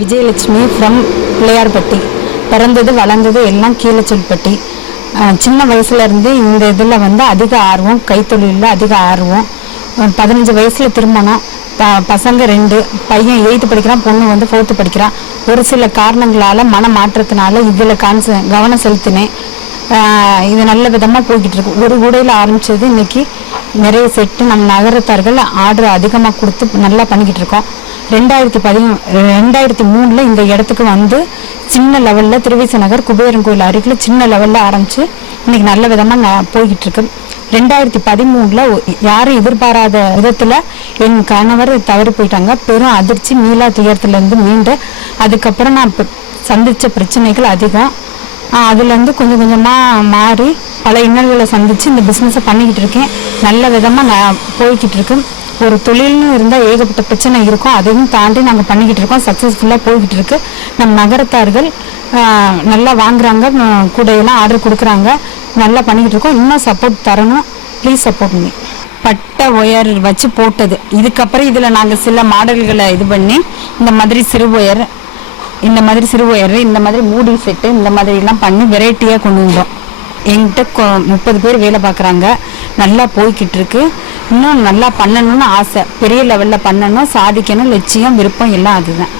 Vijayalakshmi from Pillaiyarpatti. பிறந்தது வளர்ந்தது எல்லாம் கீழச்சொல்பட்டி. சின்ன வயசுலேருந்து இந்த இதில் வந்து அதிக ஆர்வம், கைத்தொழிலில் அதிக ஆர்வம். 15 வயசில் திருமணம். பசங்க 2, பையன் 8th படிக்கிறான், பொண்ணு வந்து 4th படிக்கிறான். ஒரு சில காரணங்களால் மன மாற்றத்தினால இதில் கவனம் செலுத்தினேன். இது நல்ல விதமாக போய்கிட்டு இருக்கு. ஒரு கூடையில் ஆரம்பித்தது இன்றைக்கி நிறைய செட்டு நம்ம நகரத்தார்கள் ஆர்டர் அதிகமாக கொடுத்து நல்லா பண்ணிக்கிட்டு இருக்கோம். 2003 இந்த இடத்துக்கு வந்து சின்ன லெவலில் திருவிசை நகர் குபேரன் கோயில் அருகில் சின்ன லெவலில் ஆரம்பித்து இன்றைக்கி நல்ல விதமாக போய்கிட்டு இருக்கு. 2013 யாரும் எதிர்பாராத விதத்தில் என் கணவர் தவறி போயிட்டாங்க. பெரும் அதிர்ச்சி, மீளா துயரத்துலேருந்து மீண்டு அதுக்கப்புறம் நான் சந்தித்த பிரச்சனைகள் அதிகம். அதுலேருந்து கொஞ்சம் கொஞ்சமாக மாறி பல இன்னல்களை சந்தித்து இந்த பிஸ்னஸை பண்ணிக்கிட்டு இருக்கேன். நல்ல விதமாக நான் போய்கிட்டு இருக்கேன். ஒரு தொழில்னு இருந்தால் ஏகப்பட்ட பிரச்சனை இருக்கும், அதையும் தாண்டி நாங்கள் பண்ணிக்கிட்டு இருக்கோம். சக்ஸஸ்ஃபுல்லாக போய்கிட்டு இருக்கு. நம் நகரத்தார்கள் நல்லா வாங்குறாங்க, கூடையெல்லாம் ஆர்டர் கொடுக்குறாங்க. நல்லா பண்ணிக்கிட்டு இருக்கோம். இன்னும் சப்போர்ட் தரணும். ப்ளீஸ் சப்போர்ட் பண்ணி. பட்டை ஒயர் வச்சு போட்டது. இதுக்கப்புறம் இதில் நாங்கள் சில மாடல்களை இது பண்ணி இந்த மாதிரி சிறு ஒயர், இந்த மாதிரி மூடி செட்டு, இந்த மாதிரிலாம் பண்ணி வெரைட்டியாக கொண்டு வந்தோம். என்கிட்ட 30 பேர் வேலை பார்க்குறாங்க. நல்லா போய்கிட்டு இருக்கு. இன்னும் நல்லா பண்ணணும்னு ஆசை, பெரிய லெவலில் பண்ணணும், சாதிக்கணும், லட்சியம், விருப்பம் எல்லாம் அதுதான்.